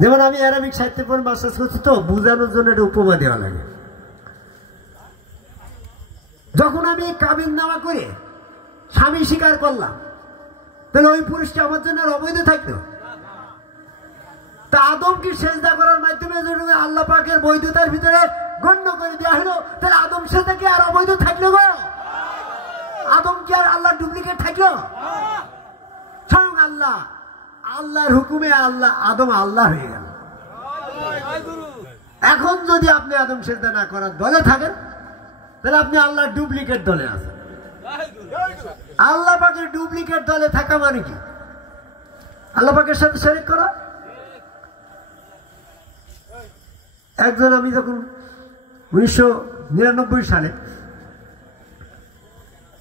যেমন আমি অ্যারাবিক সাহিত্যের পর মাস্টার্স করছি, তো বোঝানোর জন্য একটা উপমা দেওয়া লাগে। যখন আমি কাবিন নামা করে স্বামী স্বীকার করলাম, তাহলে ওই পুরুষটি আমার জন্য অবৈধ থাকলো। তা আদমকে সেজদা করার মাধ্যমে আল্লাহ পাকের বৈধতার ভিতরে গণ্য করে দেওয়া হলো, তাহলে আদম সেজদা কি আর অবৈধ থাকলো গো? আদম কি আর আল্লাহ ডুপ্লিকেট থাকলো? স্বয়ং আল্লাহ, আল্লাহর হুকুমে আল্লাহ আদম আল্লাহ হয়ে গেল। এখন যদি আপনি আদম সেজদা না করার দলে থাকেন, তাহলে আপনি আল্লাহর ডুপ্লিকেট দলে আছেন। আল্লাহ পাকের ডুপ্লিকেট দলে থাকা মানে কি? আল্লাহ পাকের সাথে শরীক করা। একজন, আমি যখন 1999 সালে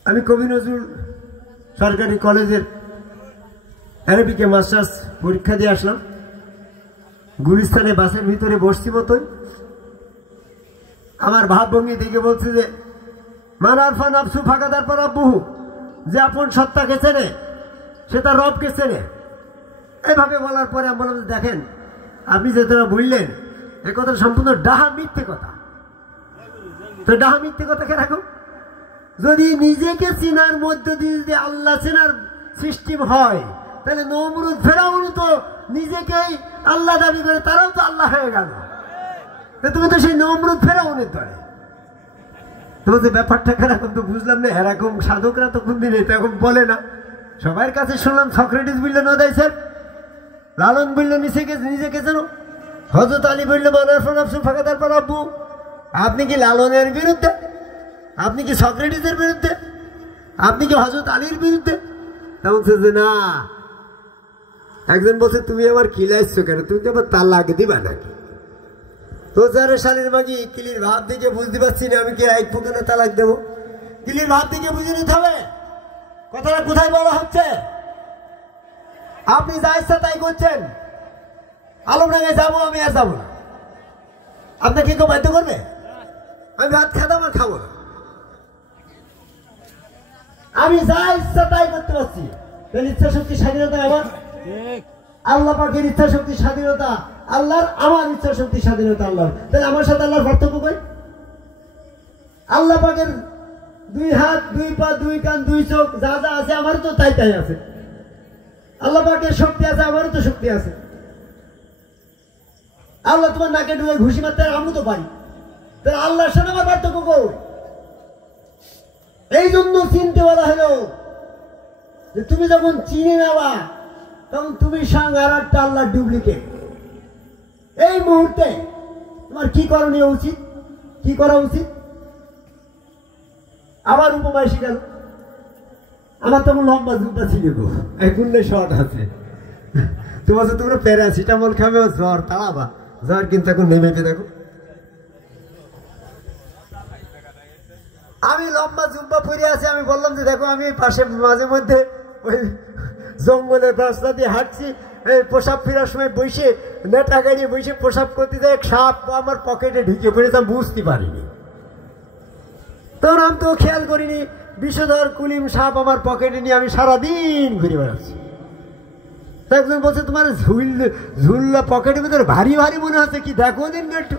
আমি কবি নজরুল সরকারি কলেজের অ্যারাবিকে মাস্টার্স পরীক্ষা দিয়ে আসলাম, গুলিস্তানে বাসের ভিতরে বসছি মতোই আমার ভাবভঙ্গি দেখে বলছে যে মানারফা নাফসু ফাঁকাদার পর আব্বুহু, যে আপন সত্তাকে চেনে সে তার রবকে চেনে। এইভাবে বলার পরে আমি বললাম, দেখেন আপনি যেটা বললেন এ কথা সম্পূর্ণ ডাহা মিথ্যে কথা। তো ডাহা মিথ্যে কথা কে রাখো? যদি নিজেকে চিনার মধ্য দিয়ে যদি আল্লাহ চেনার সিস্টেম হয়, তাহলে নমরুদ ফেরাউন তো নিজেকেই আল্লাহ দাবি করে, তারাও তো আল্লাহ হয়ে গেল। তুমি তো সেই নমরুদ ফেরাউনের দলে। তোমাদের ব্যাপারটা কেরকম তো বুঝলাম না। এরকম সাধকরা তো কোন দিন এরকম বলে না। সবার কাছে শুনলাম সক্রেটিস বললো নদাই স্যার, লালন বললো নিজেকে যেন, হযরত আলী বললো মানারফা নাফসু ফাঁকাদার পর আব্বু। আপনি কি লালনের বিরুদ্ধে? আপনি কি সক্রেটিসের বিরুদ্ধে? আপনি কি হযরত আলীর বিরুদ্ধে? তেমন যে না। একজন বলছে তুমি আমার কিলাইছো কেন, তুমি তো আবার তালাক দিবা নাকি? তো যারা শালীর মাগি কিলির ভাব দিকে বুঝতে পারছি না, আমি কি এক ফুকানে তালাক দেবো? কিলির ভাব দিকে বুঝে নিতে হবে কথাটা কোথায় বলা হচ্ছে। আপনি যা ইচ্ছা তাই করছেন। আলমডাঙ্গায় যাবো, আমি আর যাবো না। আপনাকে কেউ বাধ্য করবে? আমি ভাত খেতাম আর খাবো না। আমি যা ইচ্ছা তাই করতে পারছি। ইচ্ছা শক্তি স্বাধীনতা আমার, আল্লাহ পাকের ইচ্ছা শক্তি স্বাধীনতা আল্লাহর, আমার ইচ্ছা শক্তি স্বাধীনতা আল্লাহর। তাহলে আমার সাথে আল্লাহর পার্থক্য কই? আল্লাহ পাকের 2 হাত 2 পা 2 কান 2 চোখ যা যা আছে আমারও তো তাই তাই আছে। আল্লাহ পাকের শক্তি আছে, আমারও তো শক্তি আছে। আল্লাহ তোমার নাকে ঢুকে ঘুষি মারতে, আমি তো পারি। তাহলে আল্লাহর সাথে আমার পার্থক্য কই? এই জন্য চিনতে বলা হলো যে তুমি যখন চিনে নেওয়া, তখন তুমি সঙ্গে আর একটা আল্লাহর ডুপ্লিকেট। এই মুহূর্তে তোমার কি করণীয় উচিত, কি করা উচিত? আবার উপমায় শিখাল। আমার তখন লম্বা জুব্বা ছিল গো, এখন শর্ট আছে। তোমার তোমরা প্যারাসিটামল খাবে, জ্বর তাড়াবা, জ্বর কিন্তু এখন নেমেতে দেখো। আমি লম্বা জুব্বা পরে আছি, আমি বললাম যে দেখো আমি পাশে মাঝে মধ্যে ওই জঙ্গলের রাস্তা দিয়ে হাঁটছি, পোশাক ফেরার সময় বসে নেটা গাড়িয়ে বসে পোশাক করতে যায়, সাপ আমার পকেটে ঢুকে পড়েছে, আমি বুঝতে পারিনি। তখন আমি তো খেয়াল করিনি, বিষধর কুলিম সাপ আমার পকেটে নিয়ে আমি সারাদিন ঘুরে বেড়াচ্ছি। একজন বলছে তোমার ঝুল্লা পকেটের ভিতরে ভারী ভারী মনে হচ্ছে, কি দেখো দিন একটু।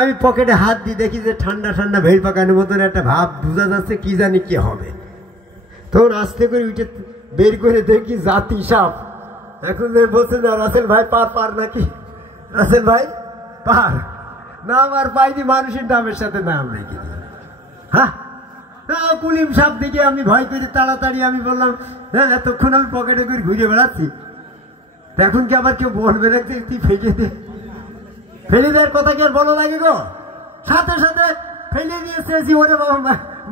আমি পকেটে হাত দিয়ে দেখি যে ঠান্ডা ঠান্ডা ভেড় পাকানোর মতন একটা ভাব বোঝা যাচ্ছে, কি জানি কি হবে। তখন আস্তে করে উঠে বের করে দেখি জাতি সাপ। এখন বলছে না রাসেল ভাই পার নাকি? রাসেল ভাই পার না, আমার পাইনি, মানুষের নামের সাথে নাম রেখে। হ্যাঁ, কুলিম সাপ দেখে আমি ভয় করে তাড়াতাড়ি আমি বললাম, হ্যাঁ এতক্ষণ আমি পকেটে করে ঘুরে বেড়াচ্ছি, এখন কি আবার কেউ বলবে না যে তুই ফেলে দে? ফেলে দেওয়ার কথা কি আর বলা লাগে গো? সাথে সাথে ফেলে দিয়েছে জীবনে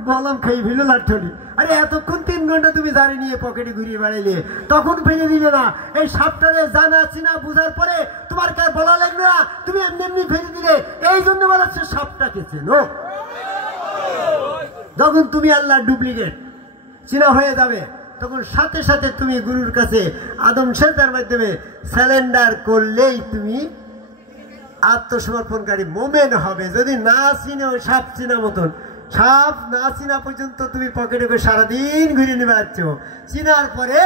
বললাম খেয়ে ফেলো লাঠি। আরে এতক্ষণ 3 ঘন্টা তুমি জারি নিয়ে পকেটে ঘুরিয়ে বেড়াইলে, তখন ফেলে দিলে না। এই সাপটারে জানা চিনা বুঝার পরে তোমার কার বলা লাগলো না, তুমি এমনি এমনি ফেলে দিলে। এই জন্য বলা হচ্ছে সাপটাকে চেনো। যখন তুমি আল্লাহ ডুপ্লিকেট চিনা হয়ে যাবে, তখন সাথে সাথে তুমি গুরুর কাছে আদম সেজদার মাধ্যমে স্যালেন্ডার করলেই তুমি আত্মসমর্পণকারী মোমেন হবে। যদি না চিনে ওই সাপ চিনা মতন, সাপ না চিনা পর্যন্ত তুমি পকেটে করে সারাদিন ঘুরে নিয়ে বেড়াচ্ছ, চিনার পরে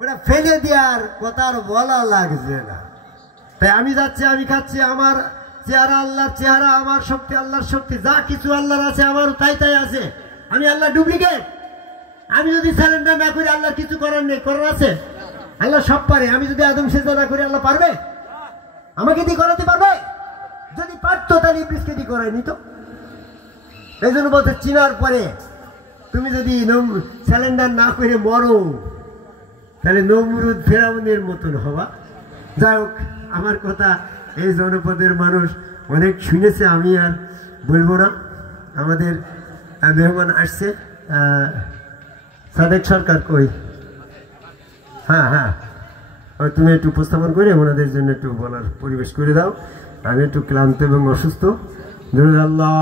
ওটা ফেলে দেওয়ার কথা আর বলা লাগছে না। তাই আমি যাচ্ছি, আমি খাচ্ছি, আমার চেহারা আল্লাহর চেহারা, আমার শক্তি আল্লাহর শক্তি, যা কিছু আল্লাহর আছে আমারও তাই তাই আছে। আমি আল্লাহ ডুপ্লিকেট। আমি যদি স্যালেন্ডার না করি আল্লাহর কিছু করার নেই, করার আছে? আল্লাহ সব পারে। আমি যদি আদম সেজদা না করি আল্লাহ পারবে? আমাকে দিয়ে করাতে পারবে? যদি পারতো তাহলে ইবলিসকে দিয়ে করায়নি তো। এই জন্য বলতে চিনার পরে তুমি যদি স্যালেন্ডার না করে মরো তাহলে নমরুদ ফেরাউনের মতন হবা। যাই হোক, আমার কথা এই জনপদের মানুষ অনেক শুনেছে, আমি আর বলবো না। আমাদের মেহমান আসছে, সাদেক সরকার কই? হ্যাঁ হ্যাঁ, তুমি একটু উপস্থাপন করে ওনাদের জন্য একটু বলার পরিবেশ করে দাও। আমি একটু ক্লান্ত এবং অসুস্থ। আল্লাহ